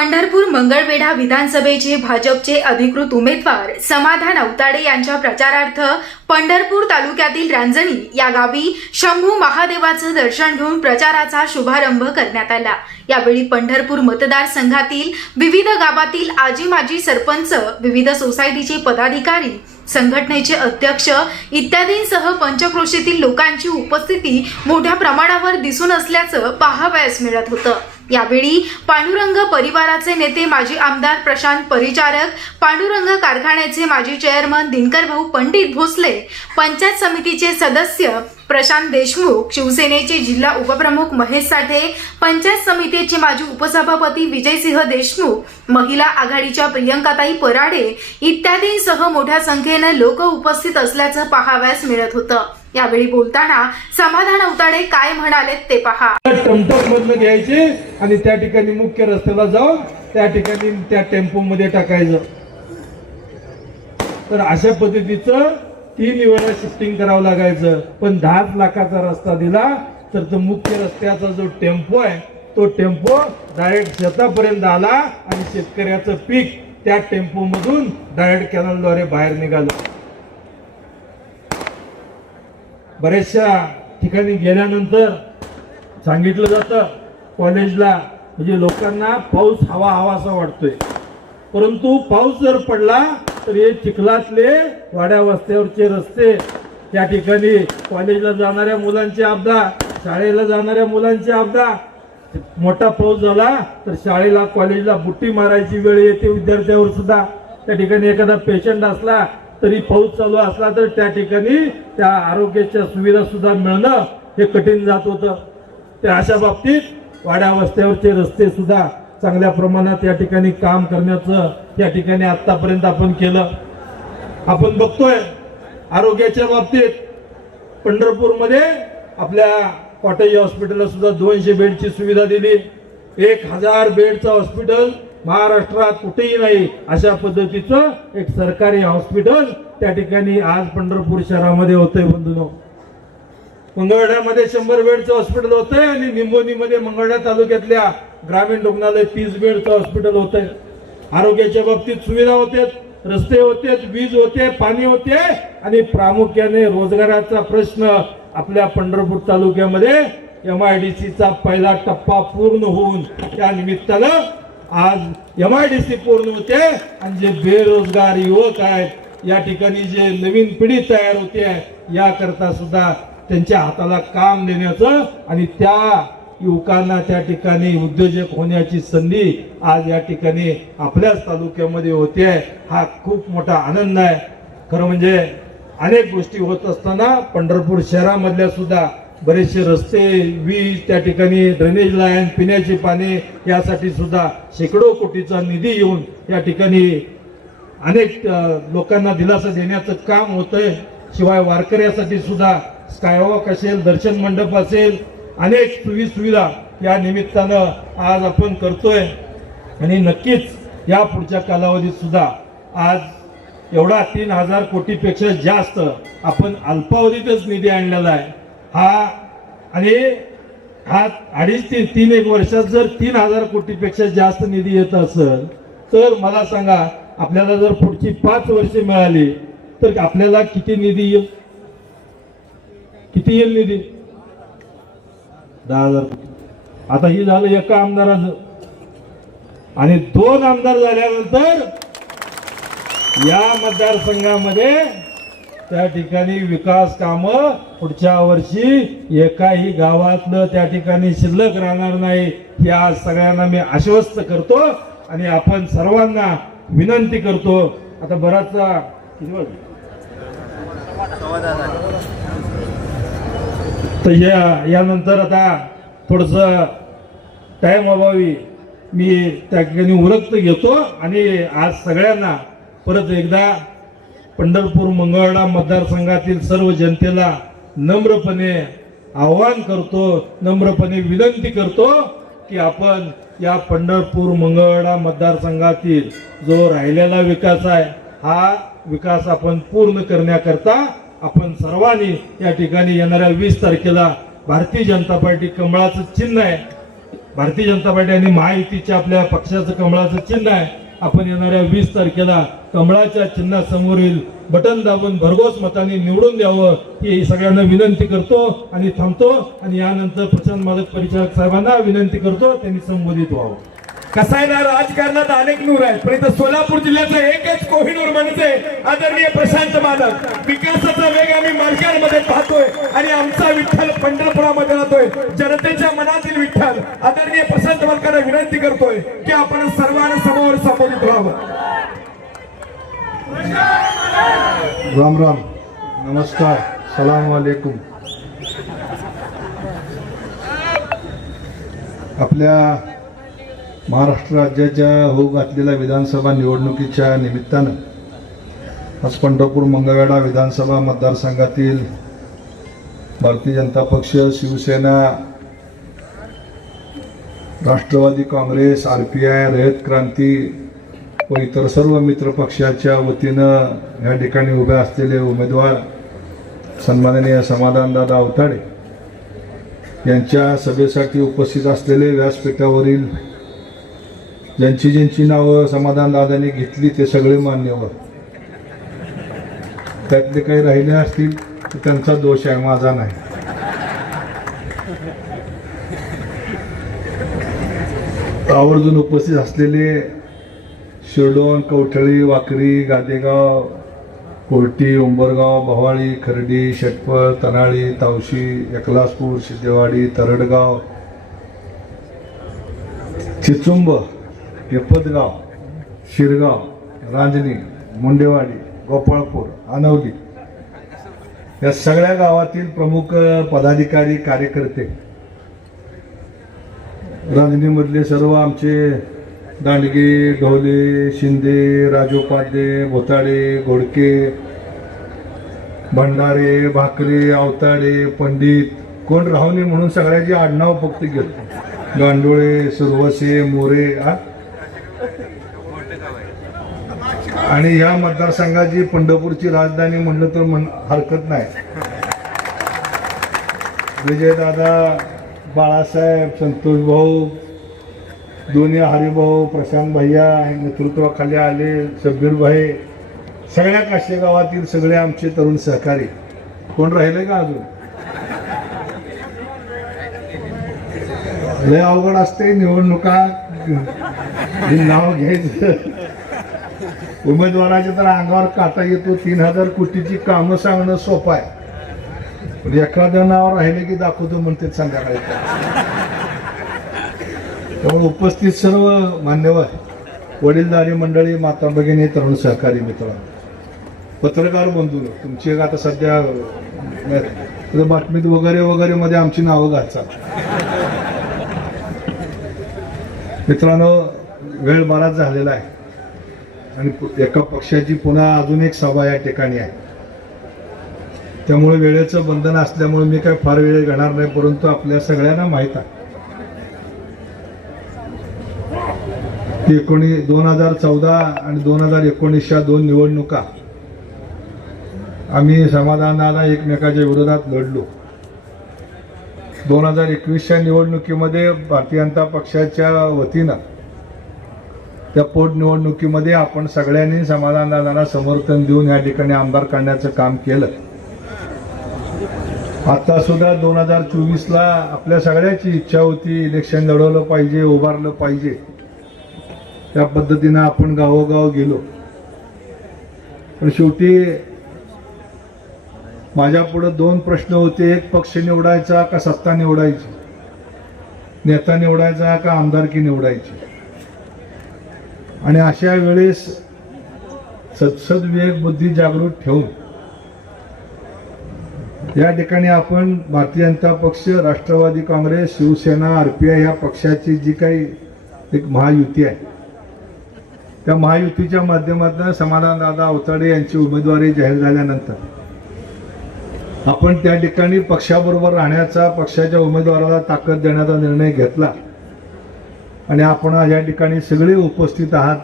पंढरपूर मंगळवेढा विधानसभेचे भाजपचे अधिकृत उमेदवार समाधान अवताडे यांच्या प्रचारार्थ पंढरपूर तालुक्यातील रांजणी या गावी शंभू महादेवाचं दर्शन घेऊन प्रचाराचा शुभारंभ करण्यात आला। यावेळी पंढरपूर मतदारसंघातील विविध गावातील आजी माजी सरपंच, विविध सोसायटीचे पदाधिकारी, संघटनेचे अध्यक्ष इत्यादींसह पंचक्रोशीतील लोकांची उपस्थिती मोठ्या प्रमाणावर दिसून असल्याचं पाहावयास मिळत होतं। यावेळी पांडुरंग परिवाराचे नेते माजी आमदार प्रशांत परिचारक, पांडुरंग कारखान्याचे माजी चेअरमन दिनकर भाऊ पंडित भोसले, पंचायत समितीचे सदस्य प्रशांत देशमुख, शिवसेनेचे जिल्हा उपप्रमुख महेश साठे, पंचायत समितीचे माजी उपसभापती विजयसिंह देशमुख, महिला आघाडीच्या प्रियंकाताई पराडे इत्यादींसह मोठ्या संख्येने लोक उपस्थित असल्याचं पाहावयास मिळत होतं। यावेळी बोलताना समाधान अवताडे काय म्हणाले ते पहा। टमटम मधनं घ्यायचे आणि त्या ठिकाणी मुख्य रस्त्याला जाऊन त्या ठिकाणी त्या टेम्पो मध्ये टाकायचं। तर अशा पद्धतीचं 3 वेळा शिफ्टिंग करावं लागायचं। पण 10 लाखाचा रस्ता दिला तर तो मुख्य रस्त्याचा जो टेम्पो आहे तो टेम्पो डायरेक्ट शेतापर्यंत आला आणि शेतकऱ्याचं पीक त्या टेम्पो मधून डायरेक्ट कॅनलद्वारे बाहेर निघालं। बरेचशा ठिकाणी गेल्यानंतर सांगितलं जातं कॉलेजला, म्हणजे लोकांना पाऊस हवा हवासा वाटतोय, परंतु पाऊस जर पडला तर हे चिखलातले वाड्या वस्त्यावरचे रस्ते, त्या ठिकाणी कॉलेजला जाणाऱ्या मुलांची अपघात, शाळेला जाणाऱ्या मुलांची अपघात, मोठा पाऊस झाला तर शाळेला कॉलेजला बुट्टी मारायची वेळ येते विद्यार्थ्यावर सुद्धा। त्या ठिकाणी एखादा पेशंट असला तरी पाऊस चालू असला तर त्या ठिकाणी त्या आरोग्याच्या सुविधा सुद्धा मिळणं हे कठीण जात होतं। त्या अशा बाबतीत वाड्या वस्त्यावरचे रस्ते सुद्धा चांगल्या प्रमाणात या ठिकाणी काम करण्याचं या ठिकाणी आतापर्यंत आपण केलं। आपण बघतोय आरोग्याच्या बाबतीत पंढरपूरमध्ये आपल्या कॉटेज हॉस्पिटलला सुद्धा 200 बेडची सुविधा दिली। 1000 बेडचं हॉस्पिटल महाराष्ट्रात कुठेही नाही अशा पद्धतीचं एक सरकारी हॉस्पिटल त्या ठिकाणी आज पंढरपूर शहरामध्ये होतंय। बंधूंनो, मंगळवेढ्यामध्ये 100 बेडचं हॉस्पिटल होतंय आणि निंबोनीमध्ये मंगळवेढा तालुक्यातल्या ग्रामीण रुग्णालय 30 बेडचं हॉस्पिटल होतंय। आरोग्याच्या बाबतीत सुविधा होते, रस्ते होते, वीज होते, पाणी होते आणि प्रामुख्याने रोजगाराचा प्रश्न आपल्या पंढरपूर तालुक्यामध्ये MIDCचा पहिला टप्पा पूर्ण होऊन त्या निमित्तानं आज MIDC पूर्ण होते आणि जे बेरोजगार युवक आहेत या ठिकाणी जे नवीन पिढी तयार होते याकरता सुद्धा त्यांच्या हाताला काम देण्याचं आणि त्या युवकांना त्या ठिकाणी उद्योजक होण्याची संधी आज या ठिकाणी आपल्याच तालुक्यामध्ये होते। हा खूप मोठा आनंद आहे। खरं म्हणजे अनेक गोष्टी होत असताना पंढरपूर शहरामधल्या सुद्धा बरेचसे रस्ते, वीज, त्या ठिकाणी ड्रेनेज लाईन, पिण्याचे पाणी यासाठी सुद्धा शेकडो कोटीचा निधी येऊन या ठिकाणी अनेक लोकांना दिलासा देण्याचं काम होतंय। शिवाय वारकऱ्यासाठी सुद्धा स्कायवॉक असेल, दर्शन मंडप असेल, अनेक सुविधा या निमित्तानं आज आपण करतोय आणि नक्कीच या पुढच्या कालावधीत सुद्धा आज एवढा 3000 कोटीपेक्षा जास्त आपण अल्पावधीतच निधी आणलेला आहे। हा 2.5 ते 3 वर्षात जर 3000 कोटीपेक्षा जास्त निधी येत असेल तर मला सांगा आपल्याला जर पुढची 5 वर्षे मिळाली तर आपल्याला किती निधी येईल? किती येईल निधी? 10,000 कोटी। आता ही झालं एका आमदाराचं आणि 2 आमदार झाल्यानंतर या मतदारसंघामध्ये त्या ठिकाणी विकास कामं पुढच्या वर्षी एकाही गावातलं त्या ठिकाणी शिल्लक राहणार नाही या सगळ्यांना मी आश्वस्त करतो आणि आपण सर्वांना विनंती करतो। आता बराचसा तर यानंतर आता थोडस टाइम अभावी मी त्या ठिकाणी उरकत घेतो आणि आज सगळ्यांना परत एकदा पंढरपूर मंगळवेढा मतदारसंघातील सर्व जनतेला नम्रपणे आवाहन करतो, नम्रपणे विनंती करतो की आपण या पंढरपूर मंगळवेढा मतदारसंघातील जो राहिलेला विकास आहे हा विकास आपण पूर्ण करण्याकरता आपण सर्वांनी या ठिकाणी येणाऱ्या 20 तारखेला भारतीय जनता पार्टी कमळाचं चिन्ह आहे भारतीय जनता पार्टी आणि महायुतीच्या आपल्या पक्षाचं कमळाचं चिन्ह आहे. आपण येणाऱ्या 20 तारखेला कमळाच्या चिन्हासमोरील बटन दाबून भरघोस मताने निवडून द्यावं ही सगळ्यांना विनंती करतो आणि थांबतो. आणि यानंतर प्रशांत मालक परिचारक साहेबांना विनंती करतो त्यांनी संबोधित व्हावं. कसं आहे ना, राजकारणात अनेक नूर आहेत, पण इथं सोलापूर जिल्ह्याचं एकच कोहिनूर म्हणते आदरणीय प्रशांत मालक. विकासाचा वेग आम्ही मालकांमध्ये पाहतोय आणि आमचा विठ्ठल पंढरपुरामध्ये राहतोय. जनतेच्या मनातील विठ्ठल आदरणीय प्रशांत मालकांना विनंती करतोय की आपण सर्वांसमोर संबोधित व्हावं. राम राम, नमस्कार, सलाम वालेकुम. आपल्या महाराष्ट्र राज्याच्या होऊ घातलेल्या विधानसभा निवडणुकीच्या निमित्तानं आज पंढरपूर मंगळवेढा विधानसभा मतदारसंघातील भारतीय जनता पक्ष, शिवसेना, राष्ट्रवादी काँग्रेस, RPI, रयत क्रांती व इतर सर्व मित्र पक्षाच्या वतीनं या ठिकाणी उभे असलेले उमेदवार सन्माननीय समाधानदादा अवताडे यांच्या सभेसाठी उपस्थित असलेले व्यासपीठावरील ज्यांची नावं समाधानदादांनी घेतली ते सगळे मान्यवर. त्यातले काही राहिले असतील तर त्यांचा दोष आहे, माझा नाही. आवर्जून उपस्थित असलेले शिरडोन, कवठळी, वाकरी, गादेगाव, कोर्टी, उंबरगाव, भवाळी, खर्डी, शेटपळ, तनाळी, तावशी, एकलासपूर, सिद्धेवाडी, तरडगाव, चिचुंब, केपतगाव, शिरगाव, रांजणी, मुंडेवाडी, गोपाळपूर, आनवली या सगळ्या गावातील प्रमुख पदाधिकारी, कार्यकर्ते, रांजणीमधले सर्व आमचे दांडगे, ढोले, शिंदे, राजोपाध्ये, भोताडे, घोडके, भंडारे, भाकरे, अवताडे, पंडित, कोण राहुनी म्हणून सगळ्याची आडनाव फक्त घेतो. गांडोळे, सुरवसे, मोरे आणि या मतदारसंघाची पंढरपूरची राजधानी म्हणलं तर हरकत नाही. विजयदादा, बाळासाहेब, संतोष भाऊ, दोन्ही हरिभाऊ, प्रशांत भैया नेतृत्वाखाली आले, शब्बीर भाई, सगळ्या काशे गावातील सगळे आमचे तरुण सहकारी. कोण राहिले का अजून? लय अवघड असते निवडणुका, नाव घ्यायचं. उमेदवाराच्या तर अंगावर काटा येतो. 3000 कोटीची कामं सांगणं सोपं आहे, पण एखाद्या नाव राहिले की दाखवतो म्हणते संध्याकाळी. त्यामुळे उपस्थित सर्व मान्यवर, वडीलधारी मंडळी, माता भगिनी, तरुण सहकारी मित्र, पत्रकार बंधू, तुमची आता सध्या बातमीत वगैरे मध्ये आमची नावं घालतात. मित्रांनो, वेळ बराच झालेला आहे आणि एका पक्षाची पुन्हा अजून एक सभा या ठिकाणी आहे. त्यामुळे वेळेचं बंधन असल्यामुळे मी काय फार वेळ घेणार नाही, परंतु आपल्या सगळ्यांना माहीत आहे की 2014 आणि 2019 या 2 निवडणुका आम्ही समाधानाला एकमेकाच्या विरोधात लढलो. 2021च्या निवडणुकीमध्ये भारतीय जनता पक्षाच्या वतीनं त्या पोटनिवडणुकीमध्ये आपण सगळ्यांनी समाधानदादांना समर्थन देऊन या ठिकाणी आमदार करण्याचं काम केलं. आता सुद्धा 2024ला आपल्या सगळ्याची इच्छा होती इलेक्शन लढवलं पाहिजे, उभारलं पाहिजे. त्या पद्धतीनं आपण गावोगाव गेलो. पण शेवटी माझ्या पुढे 2 प्रश्न होते. एक, पक्ष निवडायचा का सत्ता निवडायची, नेता निवडायचा का आमदारकी निवडायची. आणि अशा वेळेस सद्विवेक बुद्धी जागृत ठेवून या ठिकाणी आपण भारतीय जनता पक्ष, राष्ट्रवादी काँग्रेस, शिवसेना, RPI या पक्षाची जी काही एक महायुती आहे, त्या महायुतीच्या माध्यमातून समाधानदादा अवताडे यांची उमेदवारी जाहीर झाल्यानंतर आपण त्या ठिकाणी पक्षाबरोबर राहण्याचा, पक्षाच्या उमेदवाराला ताकद देण्याचा निर्णय घेतला. आणि आपण या ठिकाणी सगळे उपस्थित आहात.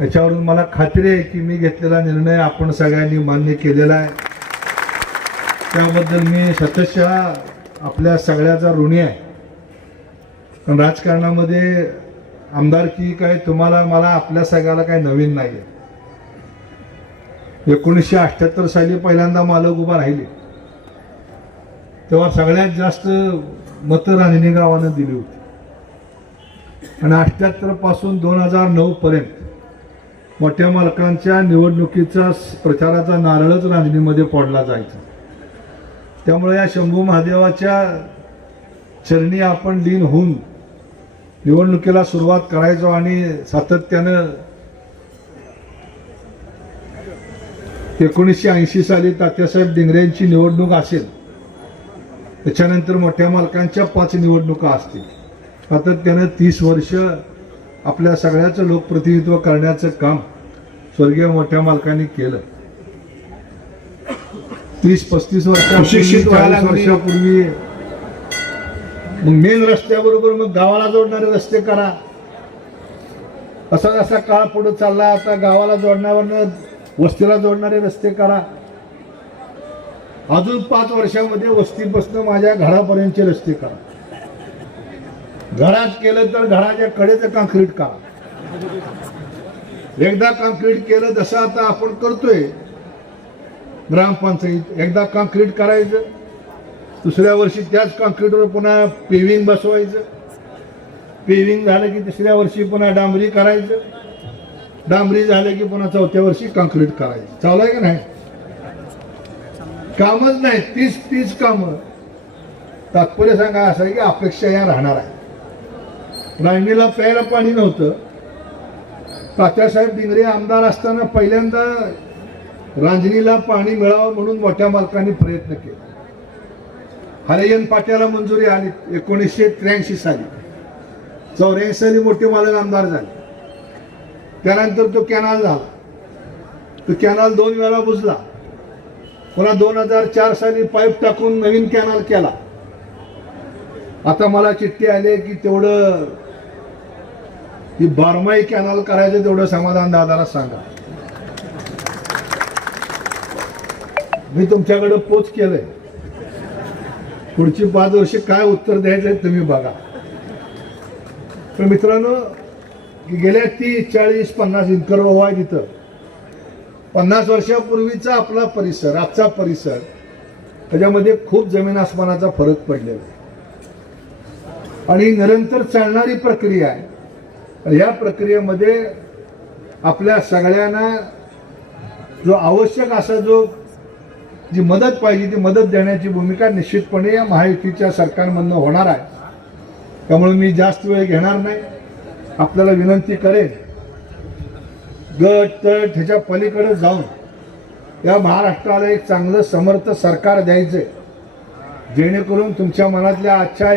याच्यावरून मला खात्री आहे की मी घेतलेला निर्णय आपण सगळ्यांनी मान्य केलेला आहे. त्याबद्दल मी सततशः आपल्या सगळ्याचा ऋणी आहे. पण राजकारणामध्ये आमदारकी काय तुम्हाला मला आपल्या सगळ्याला काय नवीन नाही आहे. 1978 साली पहिल्यांदा मालक उभा राहिले तेव्हा सगळ्यात जास्त मतं रांजणी गावानं दिली होती आणि 78 पासून 2009 पर्यंत मोठ्या मालकांच्या निवडणुकीचा प्रचाराचा नारळच रांजणीमध्ये फोडला जायचा. त्यामुळे या शंभू महादेवाच्या चरणी आपण लीन होऊन निवडणुकीला सुरुवात करायचो आणि सातत्यानं 1980 साली तात्यासाहेब डिंगरेंची निवडणूक असेल, त्याच्यानंतर मोठ्या मालकांच्या 5 निवडणुका असतील. सातत्यानं 30 वर्ष आपल्या सगळ्याचं लोकप्रतिनिधित्व करण्याचं काम स्वर्गीय मोठ्या मालकांनी केलं. 30-35 वर्षापूर्वी मग मेन रस्त्याबरोबर मग गावाला जोडणारे रस्ते करा. असा जसा काळ पुढे चालला आता गावाला जोडण्यावरनं वस्तीला जोडणारे रस्ते करा. अजून 5 वर्षामध्ये वस्तीपासून माझ्या घरापर्यंतचे रस्ते करा. घरात केलं तर घराच्या कडेचं काँक्रीट करा. एकदा काँक्रीट केलं जसं आता आपण करतोय ग्रामपंचायत, एकदा काँक्रीट करायचं, दुसऱ्या वर्षी त्याच काँक्रीटवर पुन्हा पेव्हिंग बसवायचं, पेव्हिंग झालं की तिसऱ्या वर्षी पुन्हा डांबरी करायचं, डांबरी झालं की पुन्हा 4थ्या वर्षी काँक्रीट करायचं. चालू आहे का नाही? कामच नाही, 30 कामं. तात्पर्य सांगा असं आहे की अपेक्षा या राहणार आहे. रांजणीला प्यायला पाणी नव्हतं. तात्यासाहेब डिंगरे आमदार असताना पहिल्यांदा रांजणीला पाणी मिळावं म्हणून मोठ्या मालकांनी प्रयत्न केले. हरियन पाट्याला मंजुरी आली 1983 साली. 84 साली मोठे मालक आमदार झाले. त्यानंतर तो कॅनाल झाला. तो कॅनाल 2 वेळा बुजला. पुन्हा 2004 साली पाईप टाकून नवीन कॅनाल केला. आता मला चिठ्ठी आली की तेवढं ही बारमाही कॅनाल करायचं तेवढं समाधान दादाला सांगा. मी तुमच्याकडे पोच केलंय. पुढची 5 वर्ष काय उत्तर द्यायचंय तुम्ही बघा. तर मित्रांनो, गेल्या 30-40-50 इनकर आहे तिथं 50 वर्षापूर्वीचा आपला परिसर, आजचा परिसर, त्याच्यामध्ये खूप जमीन आसमानाचा फरक पडलेला आहे आणि निरंतर चालणारी प्रक्रिया आहे. या प्रक्रियेमध्ये आपल्या सगळ्यांना जो आवश्यक असा जी मदत पाहिजे ती मदत देण्याची भूमिका निश्चितपणे या महायुतीच्या सरकारमधनं होणार आहे. त्यामुळे मी जास्त वेळ घेणार नाही. आपल्याला विनंती करेन, गट तट ह्याच्या पलीकडे जाऊन या महाराष्ट्राला एक चांगलं समर्थ सरकार द्यायचंय, जेणेकरून तुमच्या मनातल्या आजच्या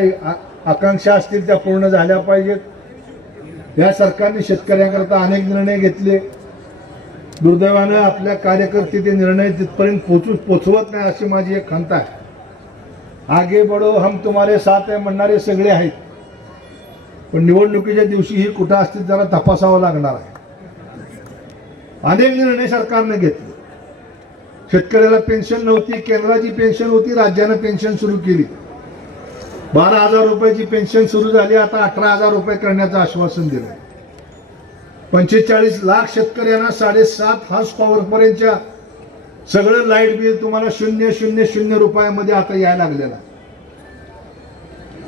आकांक्षा असतील त्या पूर्ण झाल्या पाहिजेत. या सरकारने शेतकऱ्यांकरता अनेक निर्णय घेतले. दुर्दैवानं आपल्या कार्यकर्ते ते निर्णय तिथपर्यंत पोचवत नाही अशी माझी एक खंत आहे. आगे बढो हम तुम्हारे साथ आहे म्हणणारे सगळे आहेत, पण निवडणुकीच्या दिवशी ही कुठं असतील जरा तपासावं लागणार आहे. अनेक निर्णय सरकारने घेतले. शेतकऱ्याला पेन्शन नव्हती, केंद्राची पेन्शन होती, राज्यानं पेन्शन सुरू केली. 12,000 रुपयाची पेन्शन सुरू झाली. आता 18,000 रुपये करण्याचं आश्वासन दिलं. 45 लाख शेतकऱ्यांना 7.5 हॉर्स पॉवर पर्यंतच्या सगळं लाईट बिल तुम्हाला 000 रुपयामध्ये आता यायला लागलेला.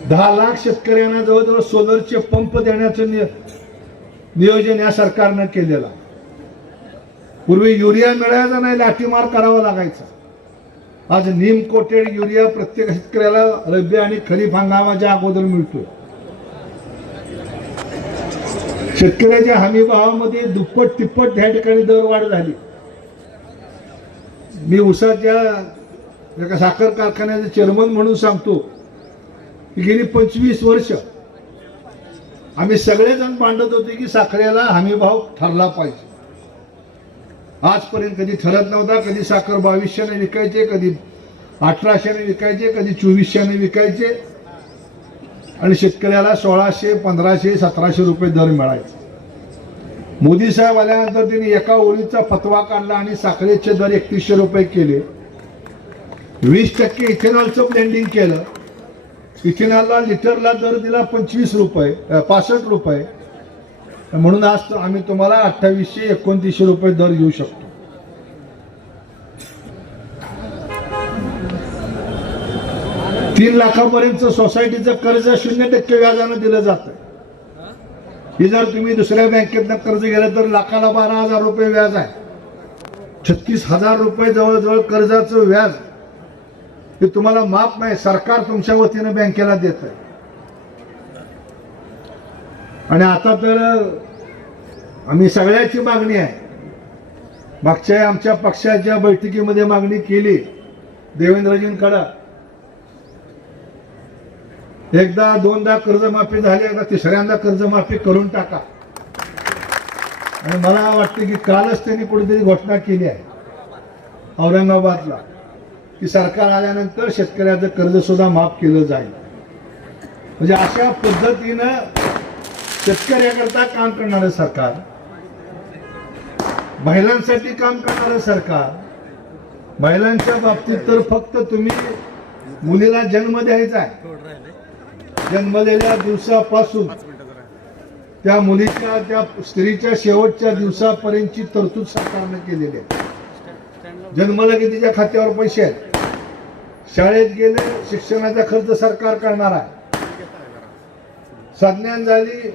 10 लाख शेतकऱ्यांना जवळजवळ सोलरचे पंप देण्याचं नियोजन या सरकारनं केलेलं. पूर्वी युरिया मिळायचा नाही, लाठीमार करावा लागायचा. आज नीम कोटेड युरिया प्रत्येक शेतकऱ्याला रब्बी आणि खरीप हंगामाच्या अगोदर मिळतोय. शेतकऱ्याच्या हमी भावामध्ये दुप्पट तिप्पट ह्या ठिकाणी दरवाढ झाली. मी उसाच्या एका साखर कारखान्याचे चेअरमन म्हणून सांगतो की गेली 25 वर्ष आम्ही सगळेजण मांडत होते की साखरेला हमी भाव ठरला पाहिजे. आजपर्यंत कधी ठरत नव्हता. कधी साखर 2200ने विकायचे, कधी 1800ने विकायचे, कधी 2400ने विकायचे आणि शेतकऱ्याला 1600, 1500, 1700 रुपये दर मिळायचे. मोदी साहेब आल्यानंतर त्यांनी एका ओळीचा फतवा काढला आणि साखरेचे दर 3100 रुपये केले. 20% इथेनॉलचं ब्लेंडिंग केलं इथेनॉलला लिटरला दर दिला 25 रुपये 65 रुपये, म्हणून आज आम्ही तुम्हाला 2829 रुपये दर घेऊ शकतो. $3 लाखापर्यंत सोसायटीचं कर्ज 0% व्याजानं दिलं जातं. ही जर तुम्ही दुसऱ्या बँकेतनं कर्ज गेलं तर लाखाला 12,000 रुपये व्याज आहे. 36,000 रुपये जवळजवळ कर्जाचं व्याज हे तुम्हाला माफ नाही, सरकार तुमच्या वतीनं बँकेला देत आहे. आणि आता तर आम्ही सगळ्याची मागणी आहे. मागच्या आमच्या पक्षाच्या बैठकीमध्ये मागणी केली देवेंद्रजींकडं, एकदा दोनदा कर्जमाफी झाली, आता तिसऱ्यांदा कर्जमाफी करून टाका. आणि मला वाटतं की कालच त्यांनी कुठेतरी घोषणा केली आहे औरंगाबादला की सरकार आल्यानंतर शेतकऱ्याचं कर्ज सुद्धा माफ केलं जाईल. म्हणजे अशा पद्धतीनं शेतकऱ्याकरता काम करणारं सरकार, महिलांसाठी काम करणारं सरकार. महिलांच्या बाबतीत तर फक्त तुम्ही मुलीला जन्म द्यायचा आहे, जन्मलेल्या दिवसापासून त्या मुलीच्या त्या स्त्रीच्या शेवटच्या दिवसापर्यंतची तरतूद सरकारने केलेली आहे. जन्मला की तिच्या खात्यावर पैसे आहेत, शाळेत गेले शिक्षणाचा खर्च सरकार करणार आहे, संज्ञान झाली